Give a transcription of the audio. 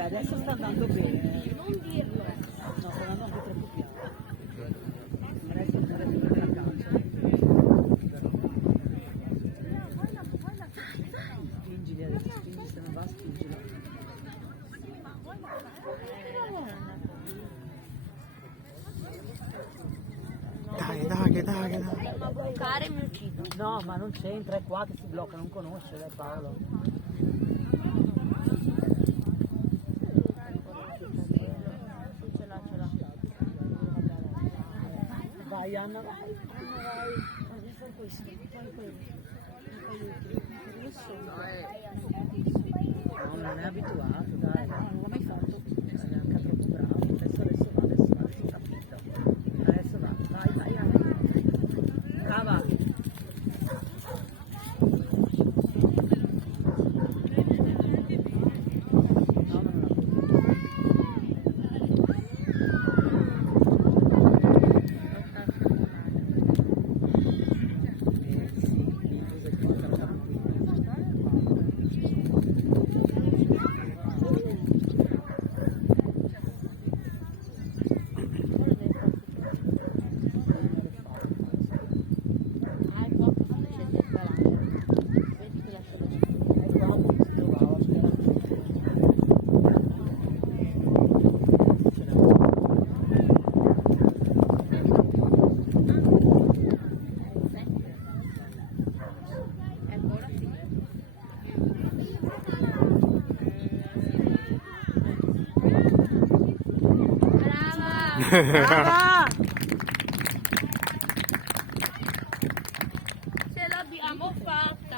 Vabbè, adesso sta andando bene. Non dirlo. No, sta andando anche troppo piano. Adesso andare più nella calcia. Spingili adesso, spingi, se non va spingila. Dai. Ma bloccare mi uccido. No, ma non c'entra, è qua che si blocca, non conosce, dai Paolo. Ce l'ha. Vai Anna, vai. Fai questo, fai quello. No, non è abituato, dai. Non l'ho mai fatto. Sei anche troppo bravo. Adesso va, si è capito. Adesso va, vai Anna. Brava. No, ma non la Brava! Ce l'abbiamo fatta!